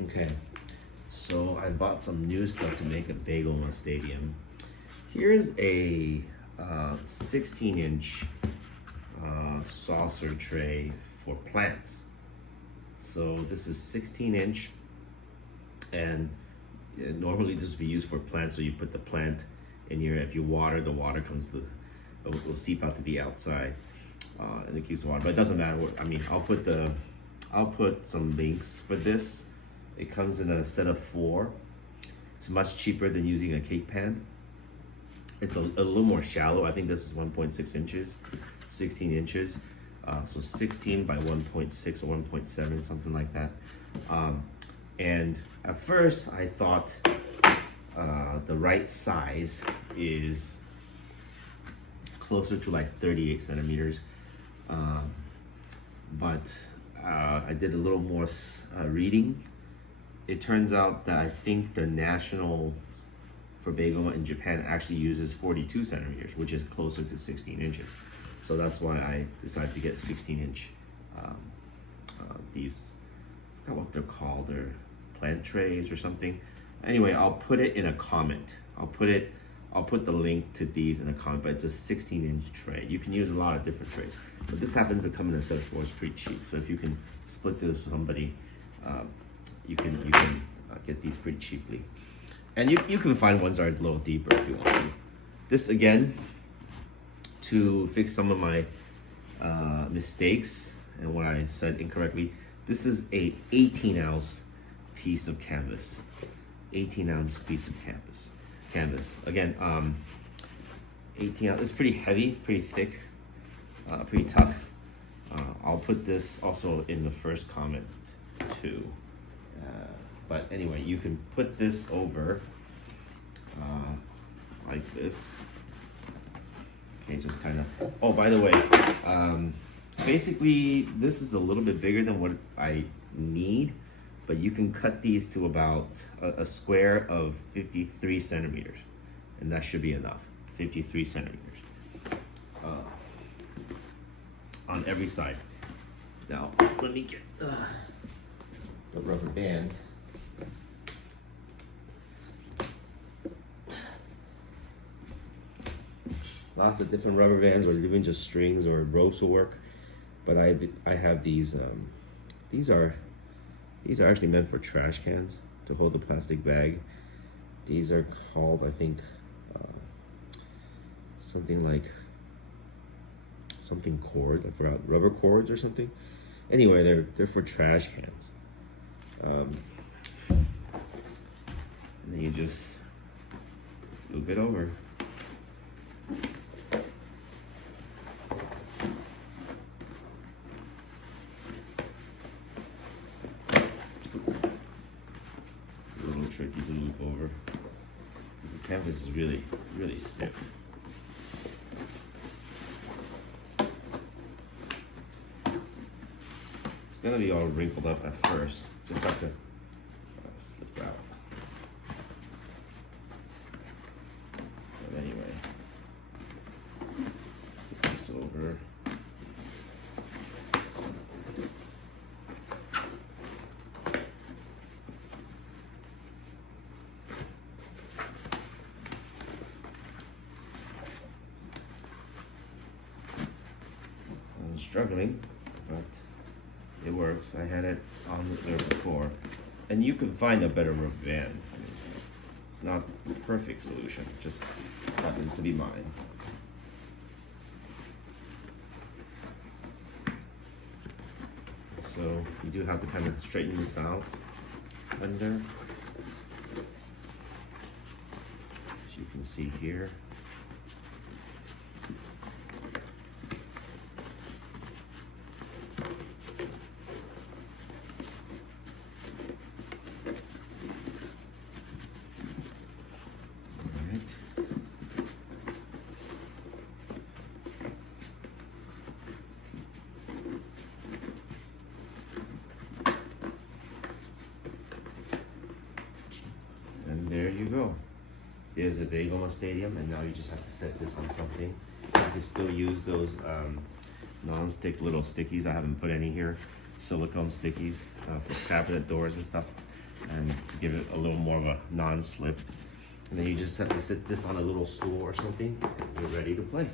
Okay, so I bought some new stuff to make a Beigoma stadium. Here's a 16-inch saucer tray for plants. So this is 16-inch, and normally this would be used for plants. So you put the plant in here. If you water, the water will seep out to the outside, and it keeps the water. But it doesn't matter. I mean, I'll put some links for this. It comes in a set of 4. It's much cheaper than using a cake pan. It's a little more shallow. I think this is 1.6 inches, 16 inches. So 16 by 1.6 or 1.7, something like that. And at first I thought the right size is closer to like 38 centimeters. But I did a little more reading. It turns out that I think the national for Beigoma in Japan actually uses 42 centimeters, which is closer to 16 inches. So that's why I decided to get 16-inch. These, I forgot what they're called. They're plant trays or something. Anyway, I'll put it in a comment. I'll put the link to these in a comment. But it's a 16-inch tray. You can use a lot of different trays, but this happens to come in a set of 4. It's pretty cheap. So if you can split this with somebody, you can get these pretty cheaply. And you can find ones that are a little deeper if you want to. This again, to fix some of my mistakes and what I said incorrectly. This is a 18-ounce piece of canvas. 18-ounce piece of canvas. Again, 18 ounce. It's pretty heavy, pretty thick, pretty tough. I'll put this also in the first comment too. But anyway, you can put this over like this. Okay, just kind of. Oh, by the way, basically this is a little bit bigger than what I need, but you can cut these to about a square of 53 centimeters, and that should be enough. 53 centimeters on every side. Now, let me get the rubber band. Lots of different rubber bands, or even just strings or ropes will work. But I have these. These are actually meant for trash cans to hold the plastic bag. These are called, I think, something like cord. I forgot, rubber cords or something. Anyway, they're for trash cans. And then you just loop it over. A little tricky to loop over because the canvas is really stiff. It's gonna be all wrinkled up at first. Just have to slip out. But anyway, put this over. I'm struggling, but it works. I had it on there before, and you can find a better rubber band. I mean, it's not the perfect solution, it just happens to be mine. So you do have to kind of straighten this out under, as you can see here. And there you go. There's a Beigoma stadium, and now you just have to set this on something. You can still use those non-stick little stickies. I haven't put any here. Silicone stickies for cabinet doors and stuff. and to give it a little more of a non-slip. And then you just have to sit this on a little stool or something, and you're ready to play.